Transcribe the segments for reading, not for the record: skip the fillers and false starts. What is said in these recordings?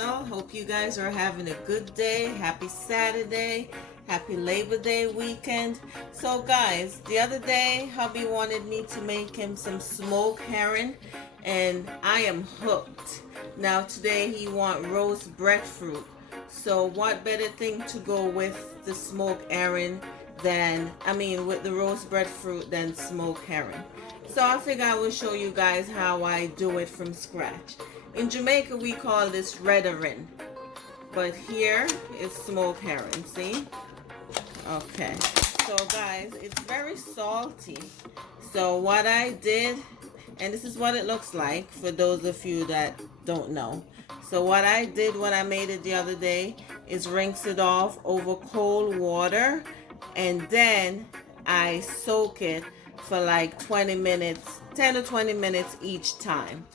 channel. Hope you guys are having a good day. Happy Saturday. Happy Labor Day weekend. So guys, the other day hubby wanted me to make him some smoked herring and I am hooked. Now today he want roast breadfruit. So what better thing to go with the smoked herring with the roast breadfruit than smoked herring. So I figure I will show you guys how I do it from scratch. In Jamaica we call this red herring, but here it's smoked herring, see? Okay, so guys, it's very salty. So what I did, and this is what it looks like for those of you that don't know. So what I did when I made it the other day is rinse it off over cold water, and then I soak it for like 20 minutes, 10 to 20 minutes each time.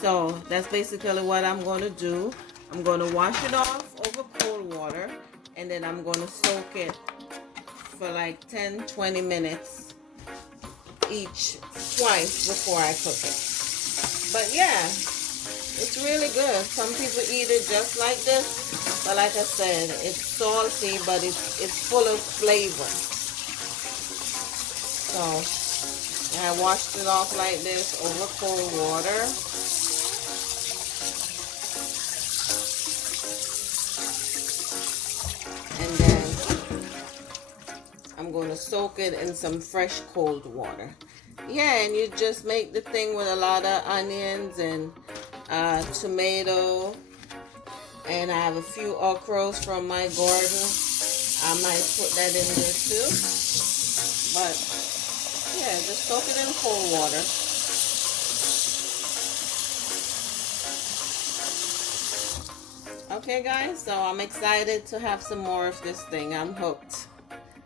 So that's basically what I'm going to do. I'm going to wash it off over cold water, and then I'm going to soak it for like 10-20 minutes twice before I cook it. But yeah, it's really good. Some people eat it just like this, but like I said, it's salty, but it's full of flavor. So I washed it off like this over cold water. And then I'm going to soak it in some fresh cold water. Yeah, and you just make the thing with a lot of onions and tomato, and I have a few okras from my garden. I might put that in there too. But yeah, just soak it in cold water. Okay guys, so I'm excited to have some more of this thing. I'm hooked.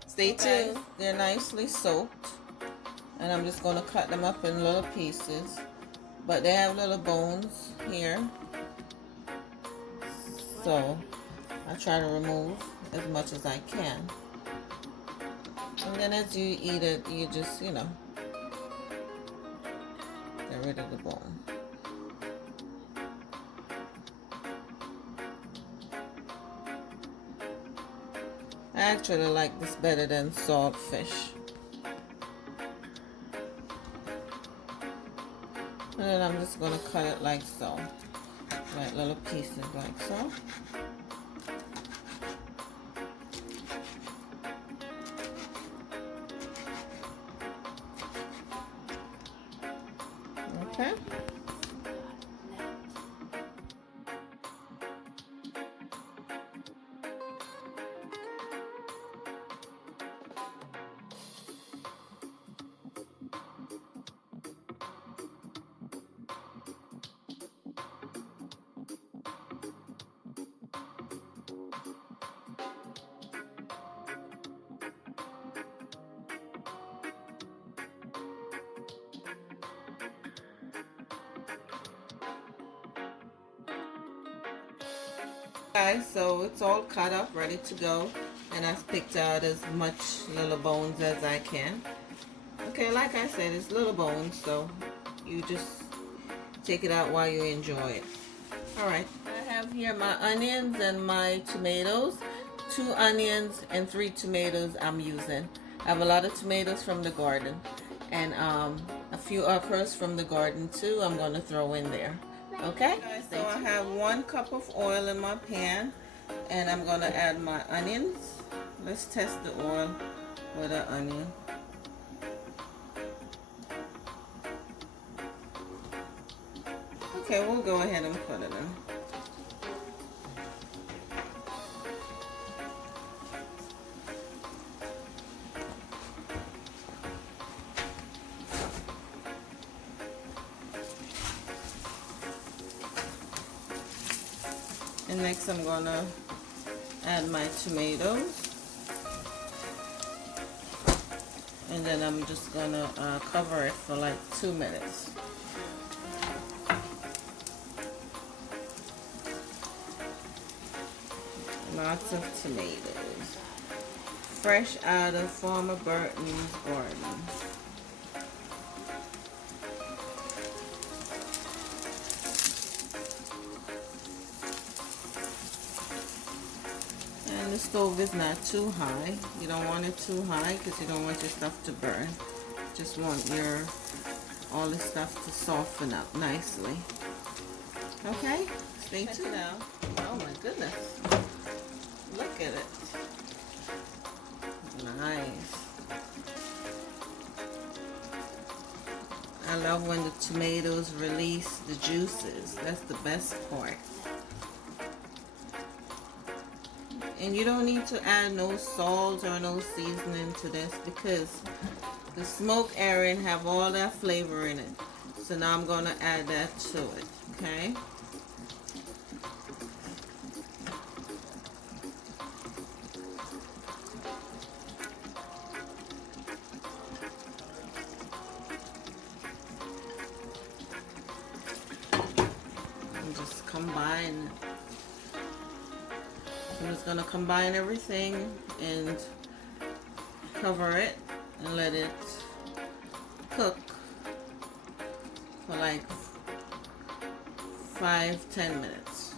Stay tuned. They're nicely soaked, and I'm just going to cut them up in little pieces, but they have little bones here, so I try to remove as much as I can. And then as you eat it, you just, get rid of the bone. I actually like this better than salt fish. And then I'm just going to cut it like so. Like little pieces like so. Okay. Guys, so it's all cut up, ready to go, and I've picked out as much little bones as I can. Okay, like I said, it's little bones, so you just take it out while you enjoy it. Alright, I have here my onions and my tomatoes. 2 onions and 3 tomatoes I'm using. I have a lot of tomatoes from the garden, and a few okras from the garden too I'm going to throw in there. Okay, so I have 1 cup of oil in my pan, and I'm going to add my onions. Let's test the oil with an onion. Okay, we'll go ahead and put it in. And next I'm going to add my tomatoes. And then I'm just going to cover it for like 2 minutes. Lots of tomatoes. Fresh out of Farmer Burton's garden. the stove is not too high. You don't want it too high because you don't want your stuff to burn. Just want all the stuff to soften up nicely. Okay, stay tuned now. Oh my goodness. Look at it. Nice. I love when the tomatoes release the juices. That's the best part. And you don't need to add no salt or no seasoning to this because the smoked herring have all that flavor in it. So now I'm going to add that to it. Okay? And just combine. I'm just going to combine everything and cover it and let it cook for like 5-10 minutes.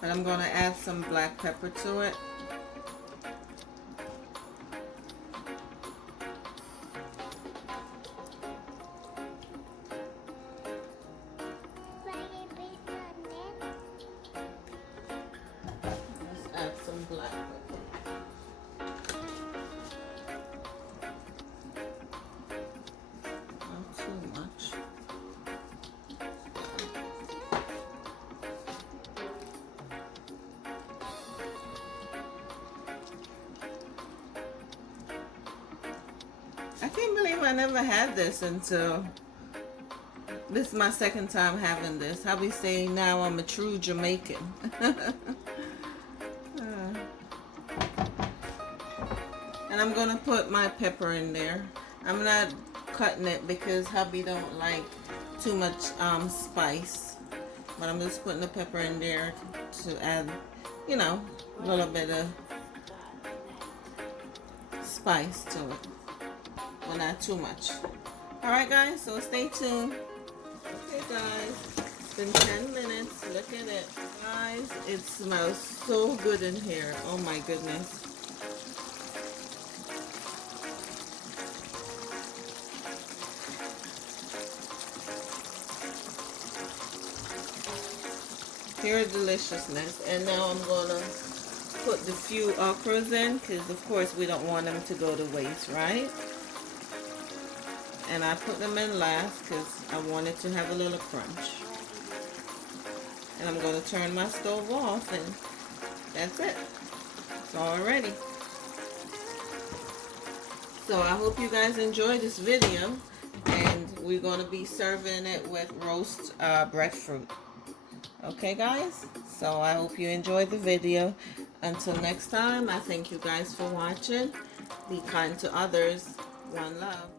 But I'm going to add some black pepper to it. Let's add some black pepper. Not too much. I can't believe I never had this until this is my second time having this. I'll be saying now I'm a true Jamaican. And I'm gonna put my pepper in there. I'm not cutting it because hubby don't like too much spice. But I'm just putting the pepper in there to add, you know, a little bit of spice to it. But not too much. Alright guys, so stay tuned. Okay guys, it's been 10 minutes. Look at it. Guys, it smells so good in here. Oh my goodness. Pure deliciousness. And now I'm gonna put the few okras in because of course we don't want them to go to waste, right? And I put them in last because I wanted to have a little crunch. And I'm going to turn my stove off and that's it. It's all ready. So I hope you guys enjoyed this video, and we're going to be serving it with roast breadfruit. Okay guys, so I hope you enjoyed the video. Until next time, I thank you guys for watching. Be kind to others. One love.